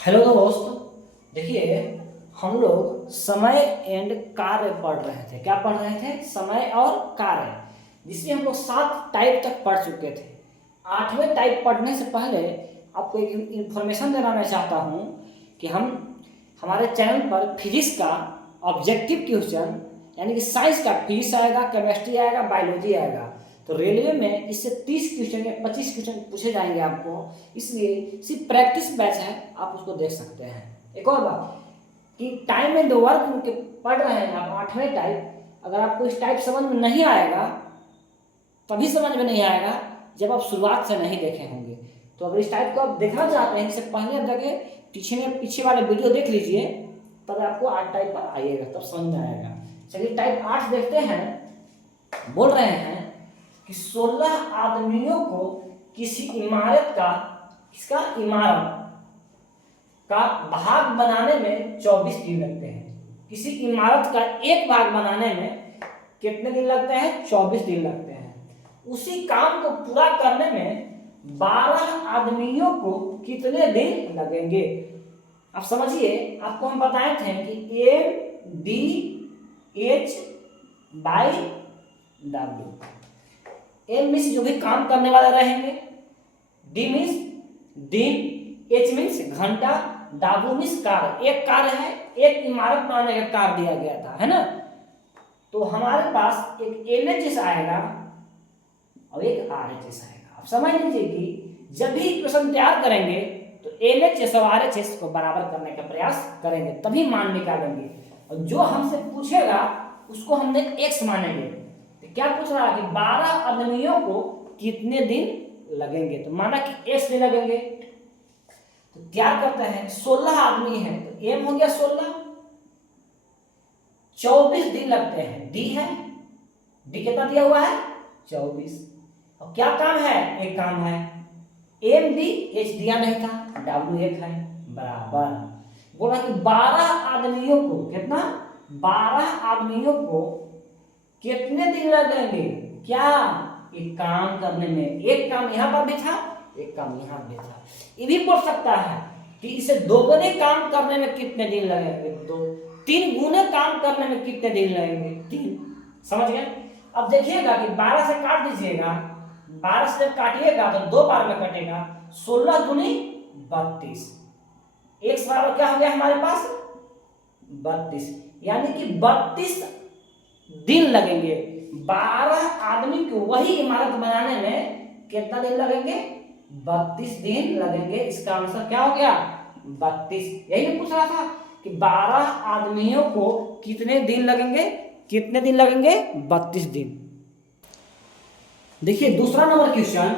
Hello दोस्त, देखिए हम लोग समय एंड कार्य पढ़ रहे थे। क्या पढ़ रहे थे? समय और कार्य, जिसमें हम लोग 7 टाइप तक पढ़ चुके थे। 8वें टाइप पढ़ने से पहले आपको एक इन्फॉर्मेशन देना मैं चाहता हूँ कि हम हमारे चैनल पर फिजिक्स का ऑब्जेक्टिव क्वेश्चन, यानी कि साइंस का फिजिक्स आएगा, केमिस्ट्री आएगा, बायोलॉजी आएगा। तो रेलवे में इससे 30 क्वेश्चन या 25 क्वेश्चन पूछे जाएंगे आपको, इसलिए सिर्फ प्रैक्टिस बैच है, आप उसको देख सकते हैं। एक और बात कि टाइम एंड वर्क के पढ़ रहे हैं आप 8वें टाइप। अगर आपको इस टाइप समझ में नहीं आएगा, तभी समझ में नहीं आएगा जब आप शुरुआत से नहीं देखे होंगे। तो अगर इस टाइप को आप देखना चाहते हैं, इससे पहले आप जाके पीछे वाले वीडियो देख लीजिए, तब आपको 8 टाइप पर आइएगा, तब समझ में आएगा। चलिए टाइप 8 देखते हैं। बोल रहे हैं कि 16 आदमियों को किसी इमारत का का भाग बनाने में 24 दिन लगते हैं। किसी इमारत का एक भाग बनाने में कितने दिन लगते हैं? 24 दिन लगते हैं। उसी काम को पूरा करने में 12 आदमियों को कितने दिन लगेंगे? आप समझिए, आपको हम बताए थे कि MDH/W। M मीन्स जो भी काम करने वाले रहेंगे, D मीन्स दिन, H मीन्स घंटा, W मीन्स कार्य। एक कार्य है, एक इमारत बनाने का कार्य दिया गया था, है ना। तो हमारे पास एक LHS आएगा और एक RHS आएगा। आप समझ लीजिए कि जब भी इक्वेशन तैयार करेंगे तो LHS और RHS को बराबर करने का प्रयास करेंगे, तभी मान निकालेंगे। और जो हमसे पूछेगा उसको हमने x मानेंगे। तो क्या पूछ रहा है कि 12 आदमियों को कितने दिन लगेंगे, तो माना कि x दिन लगेंगे। तो क्या करते हैं, 16 आदमी है तो m हो गया 16, 24 दिन लगते हैं, d है, d कितना दिया हुआ है? 24। और क्या काम है? एक काम है, MDH दिया नहीं था, W एक है, बराबर। बोला कि 12 आदमियों को कितना? 12 आदमियों को कितने दिन लगेंगे? क्या? एक काम करने में। एक काम यहां पर भी था, एक काम यहां भी था। ये भी पूछ सकता है कि इसे दोगुने काम करने में कितने दिन लगेंगे? 2। 3 गुने काम करने में कितने दिन लगेंगे? 3। समझ गए? अब देखिएगा कि 12 से काट दीजिएगा, 12 से जब काटिएगा तो 2 बार में कटेगा, 16 दूनी 32। एक बराबर क्या हो गया हमारे पास? 32। यानी कि 32 दिन लगेंगे। 12 आदमी को वही इमारत बनाने में कितना दिन लगेंगे? 32 दिन लगेंगे। इसका आंसर क्या हो गया? 32। यही मैं पूछ रहा था कि 12 आदमियों को कितने दिन लगेंगे? कितने दिन लगेंगे? 32 दिन। देखिए दूसरा नंबर क्वेश्चन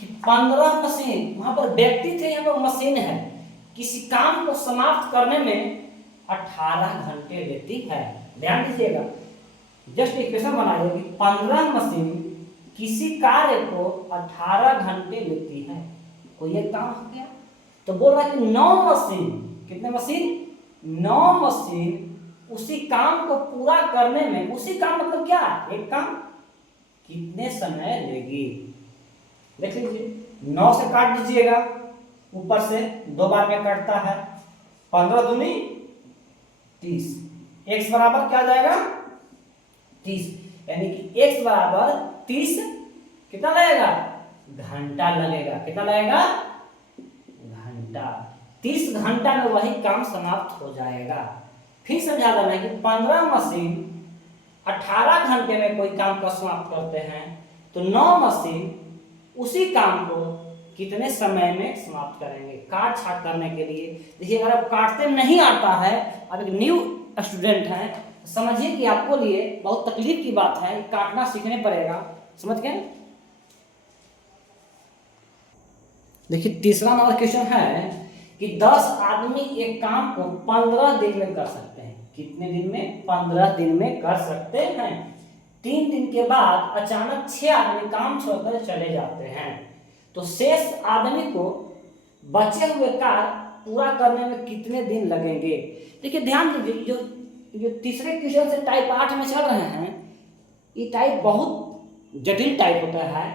कि 15 मशीन, वहां पर व्यक्ति थे, यहाँ पर मशीन है, किसी काम को समाप्त करने में 18 घंटे लेती है। ध्यान दीजिएगा, जस्ट इक्वेशन बनाइए कि 15 मशीन किसी कार्य को 18 घंटे लेती है। कोई एक काम हो गया, तो बोल रहा है कि 9 मशीन, कितने मशीन? 9 मशीन उसी काम को पूरा करने में, उसी काम मतलब क्या? एक काम कितने समय लेगी? देख लीजिए, 9 से काट दीजिएगा, ऊपर से 2 बार में कटता है, 15 दूनी 30। x बराबर क्या जाएगा? 30। यानी कि x बराबर 30 कितना लगेगा? घंटा लगेगा। कितना लगेगा? घंटा। 30 घंटा में वही काम समाप्त हो जाएगा। फिर समझा देना कि 15 मशीन 18 घंटे में कोई काम को समाप्त करते हैं, तो 9 मशीन उसी काम को कितने समय में समाप्त करेंगे? काट छाट करने के लिए। देखिए, अगर आप काटते नहीं आता है, अब एक न्यू स्टूडेंट हैं, समझिए कि आपको लिए बहुत तकलीफ की बात है, काटना सीखने पड़ेगा। समझ गए? देखिए तीसरा नंबर क्वेश्चन है कि 10 आदमी एक काम को 15 दिन में कर सकते हैं। कितने दिन में? 15 दिन में कर सकते हैं। 3 दिन के बाद अचानक 6 आदमी काम छोड़कर चले जाते हैं, तो शेष आदमी को बचे हुए कार्य पूरा करने में कितने दिन लगेंगे? देखिए ध्यान दीजिए, जो तीसरे क्वेश्चन से टाइप 8 में चल रहे हैं, ये टाइप बहुत जटिल टाइप होता है,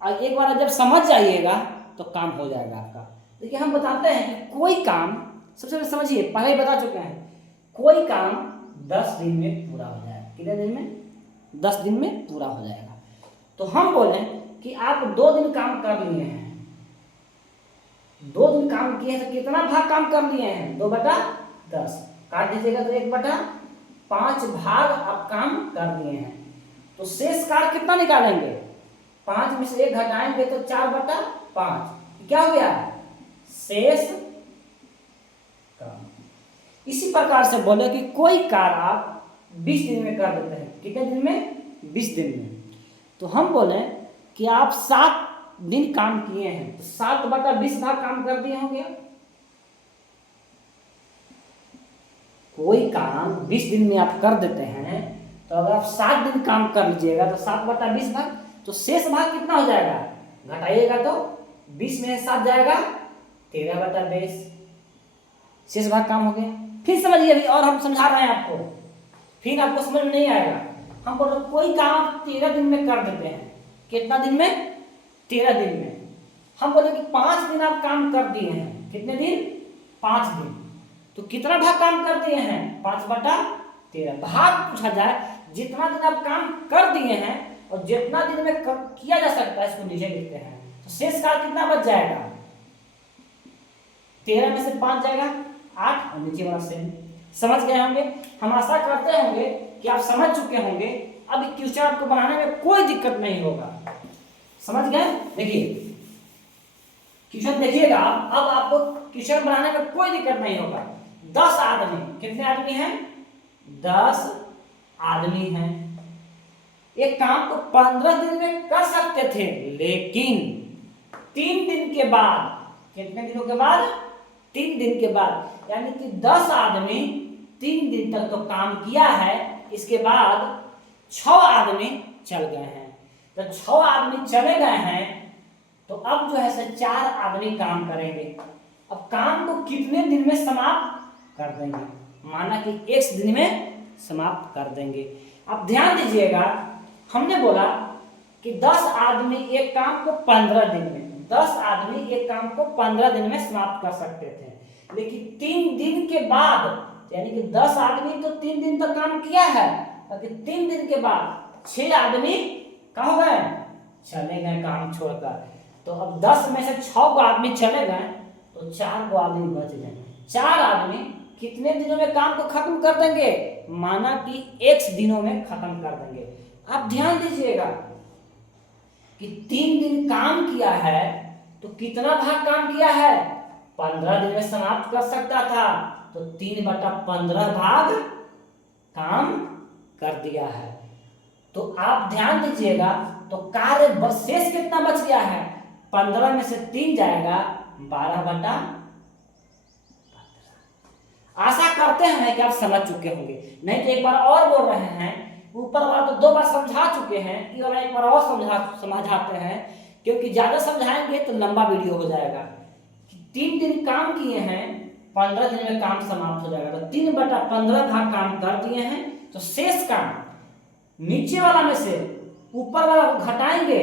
और एक बार जब समझ जाइएगा तो काम हो जाएगा आपका। देखिए हम बताते हैं कि कोई काम सबसे पहले समझिए, पहले ही बता चुके हैं, कोई काम 10 दिन में पूरा हो जाएगा। कितने दिन में? 10 दिन में पूरा हो जाएगा। तो हम बोले कि आप 2 दिन काम कर लिए हैं, 2 दिन काम किए हैं, तो कितना भाग काम कर लिए हैं? 2/10 काट दीजिएगा तो 1/5 भाग आप काम कर लिए हैं। तो शेष कार्य कितना निकालेंगे? 5 में से 1 घटाएंगे तो 4/5 क्या हो गया? शेष काम। इसी प्रकार से बोले कि कोई कार्य आप 20 दिन में कर देते हैं। कितने दिन में? 20 दिन में। तो हम बोले कि आप 7 दिन काम किए हैं, तो 7/20 भाग काम कर दिए होंगे। कोई काम 20 दिन में आप कर देते हैं, तो अगर आप 7 दिन काम कर लीजिएगा तो 7/20 भाग, तो शेष भाग कितना हो जाएगा? घटाइएगा तो 20 में 7 जाएगा, 13/20 शेष भाग काम हो गया। फिर समझिए, अभी और हम समझा रहे हैं आपको, फिर आपको समझ में नहीं आएगा। हम बोल रहे कोई काम 13 दिन में कर देते हैं। कितना दिन में? 13 दिन में। हम बोले कि 5 दिन आप काम कर दिए हैं। कितने दिन? 5 दिन। तो कितना भाग काम कर दिए हैं? 5/13 भाग पूछा जाए, जितना दिन आप काम कर दिए हैं और जितना दिन में किया जा सकता है, इसको नीचे लिखते हैं। तो शेष काल कितना बच जाएगा? 13 में से 5 जाएगा 8, और नीचे वाला सेम। समझ गए होंगे? हम आशा करते होंगे कि आप समझ चुके होंगे। अब क्वेश्चन आपको बनाने में कोई दिक्कत नहीं होगा। समझ गए? देखिए क्वेश्चन देखिएगा, अब आपको क्वेश्चन बनाने में कोई दिक्कत नहीं होगा। 10 आदमी, कितने आदमी हैं? 10 आदमी हैं। एक काम को 15 दिन में कर सकते थे, लेकिन 3 दिन के बाद, कितने दिनों के बाद? 3 दिन के बाद, यानी कि 10 आदमी 3 दिन तक तो काम किया है, इसके बाद 6 आदमी चल गए हैं। तो 6 आदमी चले गए हैं, तो अब जो है से 4 आदमी काम करेंगे। अब काम को कितने दिन में समाप्त कर देंगे? माना कि X दिन में समाप्त कर देंगे। अब ध्यान दीजिएगा, हमने बोला कि 10 आदमी एक काम को 15 दिन में, 10 आदमी एक काम को 15 दिन में समाप्त कर सकते थे, लेकिन 3 दिन के बाद, यानी कि 10 आदमी तो 3 दिन तक काम किया है, लेकिन 3 दिन के बाद 6 आदमी कहाँ हो गए? चले गए काम छोड़कर। तो अब 10 में से 6 को आदमी चले गए, तो 4 को आदमी बच गए। 4 आदमी कितने दिनों में काम को खत्म कर देंगे? माना कि X दिनों में खत्म कर देंगे। आप ध्यान दीजिएगा कि 3 दिन काम किया है, तो कितना भाग काम किया है? 15 दिन में समाप्त कर सकता था, तो 3/15 भाग काम कर दिया है। तो आप ध्यान दीजिएगा, तो कार्य शेष कितना बच गया है? 15 में से 3 जाएगा, 12/15। आशा करते हैं कि आप समझ चुके होंगे, नहीं तो एक बार और बोल रहे हैं। ऊपर वाला तो 2 बार समझा चुके हैं, ये वाला एक बार और समझाते हैं, क्योंकि ज्यादा समझाएंगे तो लंबा वीडियो हो जाएगा। 3 दिन काम किए हैं, 15 दिन में काम समाप्त हो जाएगा, तो 3/15 भाग काम कर दिए हैं। तो शेष काम नीचे वाला में से ऊपर वाला को घटाएंगे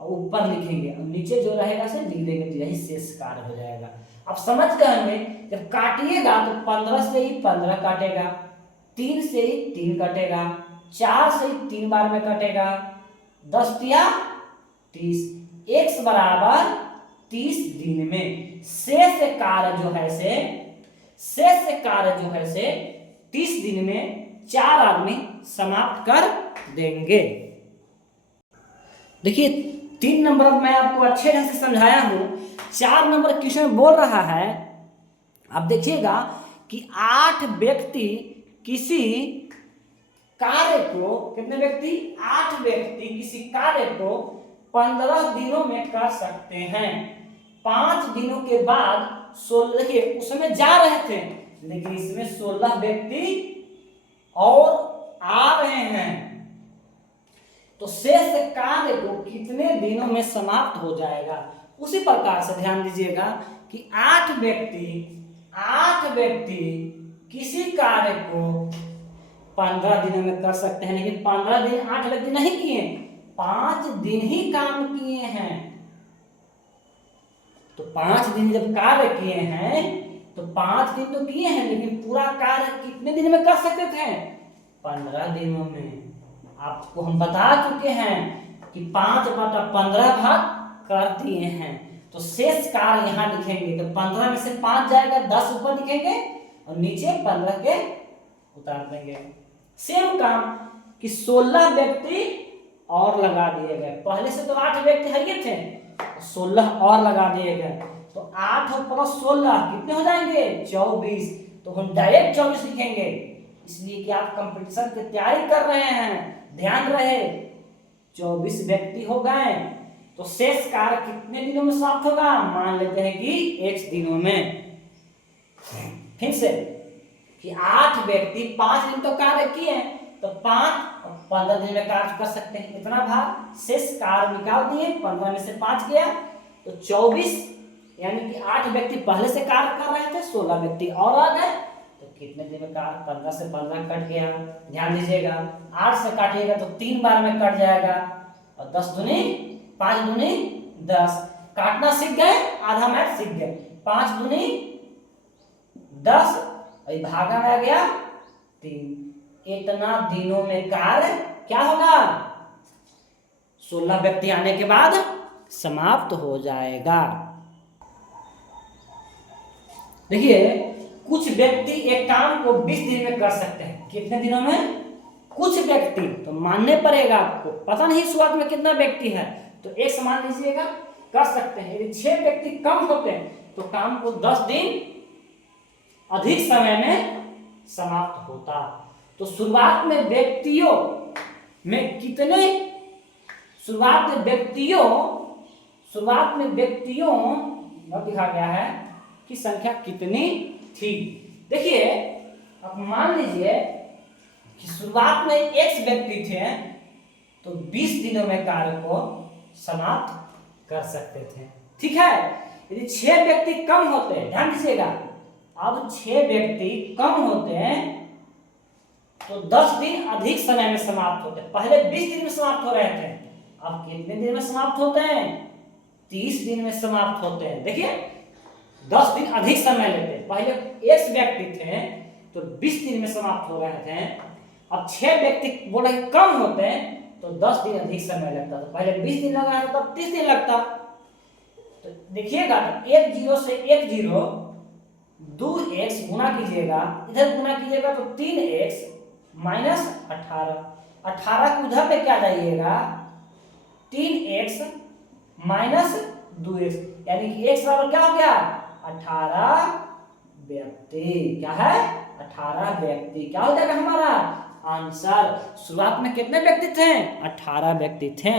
और ऊपर लिखेंगे, और नीचे जो रहेगा से लिख देंगे, तो यही शेष कार्य हो जाएगा। अब समझ गए होंगे, जब काटिएगा तो 15 से ही 15 काटेगा, 3 से ही 3 कटेगा, 4 से ही 3 बार में कटेगा, 10 या 30, X बराबर 30 दिन में शेष कार्य जो है से 30 दिन में 4 आदमी समाप्त कर देंगे। देखिए 3 नंबर मैं आपको अच्छे ढंग से समझाया हूं। 4 नंबर क्वेश्चन बोल रहा है, आप देखिएगा कि 8 व्यक्ति किसी कार्य को, कितने व्यक्ति? 8 व्यक्ति किसी कार्य को 15 दिनों में कर सकते हैं। 5 दिनों के बाद 16, देखिए उसमें जा रहे थे, लेकिन इसमें 16 व्यक्ति और आ रहे हैं, तो शेष कार्य को कितने दिनों में समाप्त हो जाएगा? उसी प्रकार से ध्यान दीजिएगा कि 8 व्यक्ति किसी कार्य को 15 दिनों में कर सकते हैं, लेकिन 15 दिन 8 व्यक्ति नहीं किए, 5 दिन ही काम किए हैं। तो 5 दिन जब कार्य किए हैं, तो 5 दिन तो किए हैं, लेकिन पूरा कार्य कितने दिन में कर सकते थे? 15 दिनों में। आपको हम बता चुके हैं कि 5/15 भाग कर दिए हैं। तो शेष कार्य यहाँ लिखेंगे, तो 15 में से 5 जाएगा, 10 ऊपर लिखेंगे और नीचे 15 के उतार देंगे। सेम काम कि 16 व्यक्ति और लगा दिए गए। पहले से तो 8 व्यक्ति है ही थे, 16 और लगा दिए गए। तो 8 और प्लस 16 कितने हो जाएंगे? 24। तो हम डायरेक्ट 24 लिखेंगे, इसलिए कि आप कंपटीशन की तैयारी कर रहे हैं, ध्यान रहे। 24 व्यक्ति हो गए, तो शेष कार्य कितने दिनों में समाप्त होगा? मान लेते हैं कि x दिनों में। फिर से कि 8 व्यक्ति 5 दिन तो कार्य किए, तो 5 और 15 दिन में कार्य कर सकते हैं, इतना भाग शेष कार्य निकाल दिए। 15 में से 5 गया तो 24, यानी कि 8 व्यक्ति पहले से कार्य कर रहे थे, 16 व्यक्ति और आ गए, तो कितने दिन में कार्य? 15 से 15 कट गया। ध्यान दीजिएगा, 8 से काटिएगा तो 3 बार में कट जाएगा, और 10 दूनी 5 दूनी 10। काटना सीख गए, आधा मैथ सीख गए। 5 दूनी 10, भागा में आ गया 3। इतना दिनों में कार्य क्या होगा? 16 व्यक्ति आने के बाद समाप्त हो जाएगा। देखिए, कुछ व्यक्ति एक काम को 20 दिन में कर सकते हैं। कितने दिनों में? कुछ व्यक्ति, तो मानने पड़ेगा आपको, पता नहीं शुरुआत में कितना व्यक्ति है, तो एक समान लीजिएगा, कर सकते हैं। यदि 6 व्यक्ति कम होते हैं तो काम को 10 दिन अधिक समय में समाप्त होता। तो शुरुआत में व्यक्तियों में कितने, शुरुआत में व्यक्तियों लिखा गया है कि संख्या कितनी थी। देखिए, अब मान लीजिए कि शुरुआत में x व्यक्ति थे, तो 20 दिनों में कार्य को समाप्त कर सकते थे। ठीक है। यदि 6 व्यक्ति कम होते हैं, ध्यान दीजिएगा, अब 6 व्यक्ति कम होते हैं तो 10 दिन अधिक समय में समाप्त होते हैं। पहले 20 दिन में समाप्त हो रहे थे, अब कितने दिन में समाप्त होते हैं? 30 दिन में समाप्त होते हैं। देखिए, 10 दिन अधिक समय लेते हैं। पहले x व्यक्ति थे तो 20 दिन में समाप्त हो रहे थे, अब 6 व्यक्ति बोला कम होते हैं तो 10 दिन अधिक समय लगता। तो पहले 20 दिन लगा था, तब 30 दिन लगता। तो देखिएगा, 1 0 से 1 0, 2x गुना कीजिएगा, इधर गुना कीजिएगा तो 3x माइनस 18। 18 को उधर पे क्या जाइएगा? 3x माइनस 2x, यानी कि x बराबर क्या हो गया? 18 व्यक्ति। क्या है? 18 व्यक्ति। क्या हो जाएगा हमारा आंसर? शुरुआत में कितने व्यक्ति थे? 18 व्यक्ति थे।